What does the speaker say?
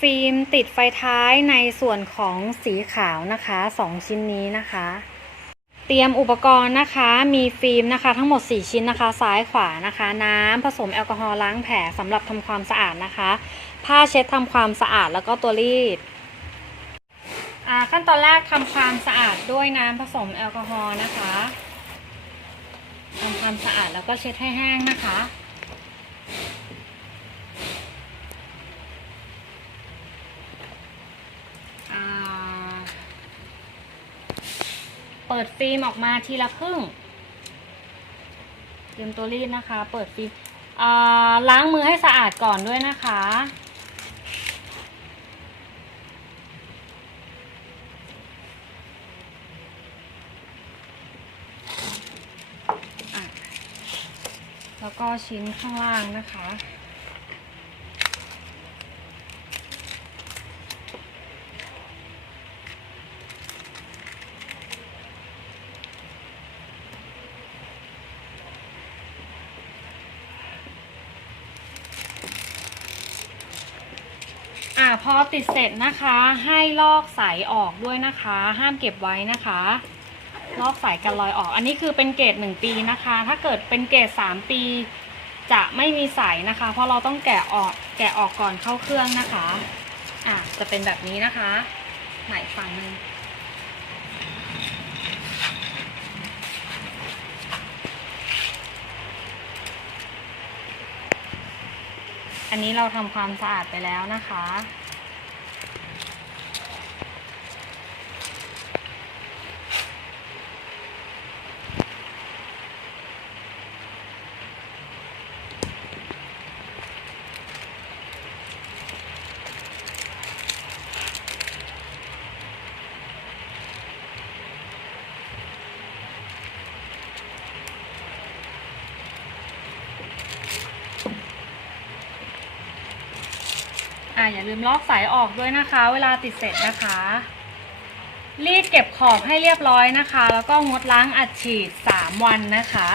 ฟิล์มติดไฟท้ายในส่วนของสีขาวนะคะสองชิ้นนี้นะคะ เตรียมอุปกรณ์นะคะ มีฟิล์มนะคะ ทั้งหมด 4 ชิ้นนะคะ ซ้ายขวานะคะ น้ำผสมแอลกอฮอล์ล้างแผลสำหรับทำความสะอาดนะคะ ผ้าเช็ดทำความสะอาดแล้วก็ตัวรีดอ่าขั้นตอนแรกทำความสะอาดด้วยน้ำผสมแอลกอฮอล์นะคะทำความสะอาดแล้วก็เช็ดให้แห้งนะคะ เปิดฟิล์มออกมาทีละครึ่งเตรียมตัวรีดนะคะ เปิดฟิล์มล้างมือให้สะอาดก่อนด้วยนะคะ แล้วก็ชิ้นข้างล่างนะคะ อ่าพอติดเสร็จนะคะ ให้ลอกสายออกด้วยนะคะ ห้ามเก็บไว้นะคะ ลอกสายกันรอยออก อันนี้คือเป็นเกรดหนึ่งปีนะคะ ถ้าเกิดเป็นเกรดสามปี จะไม่มีสายนะคะ เพราะเราต้องแกะออกแกะออกก่อนเข้าเครื่องนะคะ อ่าจะเป็นแบบนี้นะคะ ไหนฝั่งหนึ่ง อันนี้เราทำความสะอาดไปแล้วนะคะ อ่าอย่าลืมลอกสายออกด้วยนะคะ เวลาติดเสร็จนะคะ รีดเก็บขอบให้เรียบร้อยนะคะ แล้วก็งดล้างอัดฉีด 3 วันนะคะ